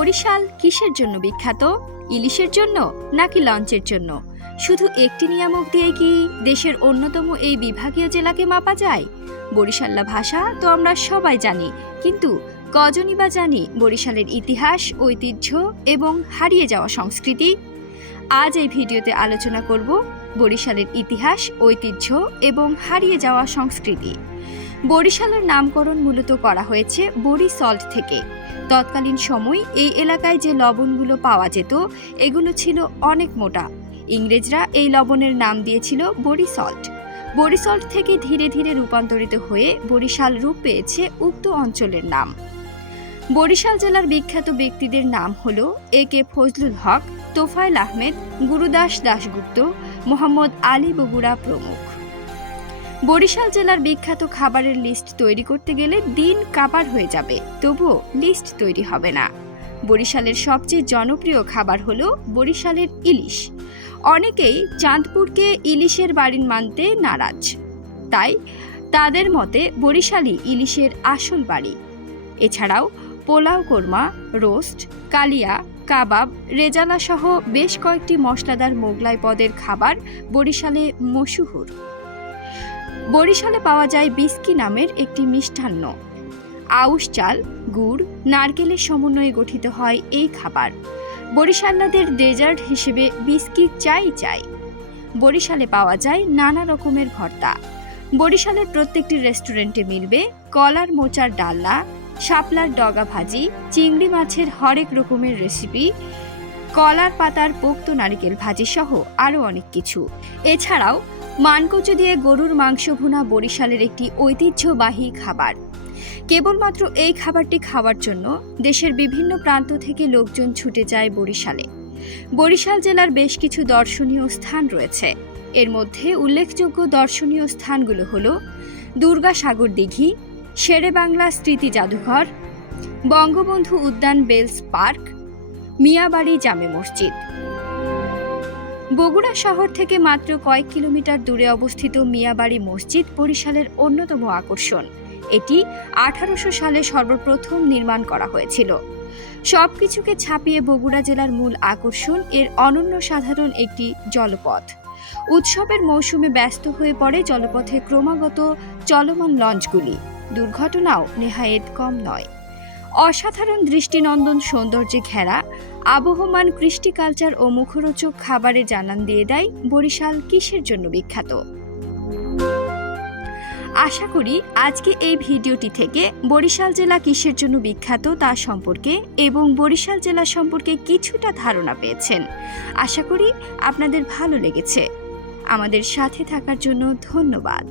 বরিশাল কিসের জন্য বিখ্যাত? ইলিশের জন্য নাকি লঞ্চের জন্য? শুধু একটি নিয়ামক দিয়ে কি দেশের অন্যতম এই বিভাগীয় জেলাকে মাপা যায়? বরিশাল্লা ভাষা তো আমরা সবাই জানি, কিন্তু কজনই বা জানি বরিশালের ইতিহাস, ঐতিহ্য এবং হারিয়ে যাওয়া সংস্কৃতি? আজ এই ভিডিওতে আলোচনা করব বরিশালের ইতিহাস, ঐতিহ্য এবং হারিয়ে যাওয়া সংস্কৃতি। বরিশালের নামকরণ মূলত করা হয়েছে বরি সল্ট থেকে। তৎকালীন সময় এই এলাকায় যে লবণগুলো পাওয়া যেত এগুলো ছিল অনেক মোটা। ইংরেজরা এই লবণের নাম দিয়েছিল বরি সল্ট। বরি সল্ট থেকে ধীরে ধীরে রূপান্তরিত হয়ে বরিশাল রূপ পেয়েছে উক্ত অঞ্চলের নাম। বরিশাল জেলার বিখ্যাত ব্যক্তিদের নাম হল এ.কে. ফজলুল হক, তোফায়েল আহমেদ, গুরুদাস দাশগুপ্ত, মোহাম্মদ আলী বগুড়া প্রমুখ। বরিশাল জেলার বিখ্যাত খাবারের লিস্ট তৈরি করতে গেলে দিন কাবার হয়ে যাবে, তবুও লিস্ট তৈরি হবে না। বরিশালের সবচেয়ে জনপ্রিয় খাবার হলো বরিশালের ইলিশ। অনেকেই চাঁদপুরকে ইলিশের বাড়ি মানতে নারাজ, তাই তাদের মতে বরিশালই ইলিশের আসল বাড়ি। এছাড়াও পোলাও, কোরমা, রোস্ট, কালিয়া, কাবাব, রেজালা সহ বেশ কয়েকটি মশলাদার মোগলাই পদের খাবার বরিশালে মশহুর। বরিশালে পাওয়া যায় বিস্কি নামের একটি মিষ্টান্ন। আউশ চাল, গুড়, নারকেলের সমন্বয়ে গঠিত হয় এই খাবার। বরিশাল্লাদের ডেজার্ট হিসেবে বিস্কি চাই। বরিশালে পাওয়া যায় নানা রকমের ভর্তা। বরিশালের প্রত্যেকটি রেস্টুরেন্টে মিলবে কলার মোচার ডালনা, শাপলার ডগা ভাজি, চিংড়ি মাছের হরেক রকমের রেসিপি, কলার পাতার পোক্ত নারিকেল ভাজি সহ আরও অনেক কিছু। এছাড়াও মানকচু দিয়ে গরুর মাংস ভুনা বরিশালের একটি ঐতিহ্যবাহী খাবার। কেবলমাত্র এই খাবারটি খাওয়ার জন্য দেশের বিভিন্ন প্রান্ত থেকে লোকজন ছুটে যায় বরিশালে। বরিশাল জেলার বেশ কিছু দর্শনীয় স্থান রয়েছে। এর মধ্যে উল্লেখযোগ্য দর্শনীয় স্থানগুলো হল দুর্গা সাগর দিঘি, শেরে বাংলা স্মৃতি জাদুঘর, বঙ্গবন্ধু উদ্যান বেলস পার্ক, মিয়াবাড়ি জামে মসজিদ। বগুড়া শহর থেকে মাত্র কয়েক কিলোমিটার দূরে অবস্থিত মিয়াবাড়ি মসজিদ বরিশালের অন্যতম আকর্ষণ। এটি 1800 সালে সর্বপ্রথম নির্মাণ করা হয়েছিল। সবকিছুকে ছাপিয়ে বগুড়া জেলার মূল আকর্ষণ এর অনন্য সাধারণ একটি জলপথ। উৎসবের মৌসুমে ব্যস্ত হয়ে পড়ে জলপথে ক্রমাগত চলমান লঞ্চগুলি। দুর্ঘটনাও নেহায়েত কম নয়। অসাধারণ দৃষ্টিনন্দন সৌন্দর্যে ঘেরা আবহমান কৃষ্টি কালচার ও মুখরোচক খাবারে জানান দিয়ে দেয় বরিশাল কিসের জন্য বিখ্যাত। আশা করি আজকে এই ভিডিওটি থেকে বরিশাল জেলা কিসের জন্য বিখ্যাত তা সম্পর্কে এবং বরিশাল জেলা সম্পর্কে কিছুটা ধারণা পেয়েছেন। আশা করি আপনাদের ভালো লেগেছে। আমাদের সাথে থাকার জন্য ধন্যবাদ।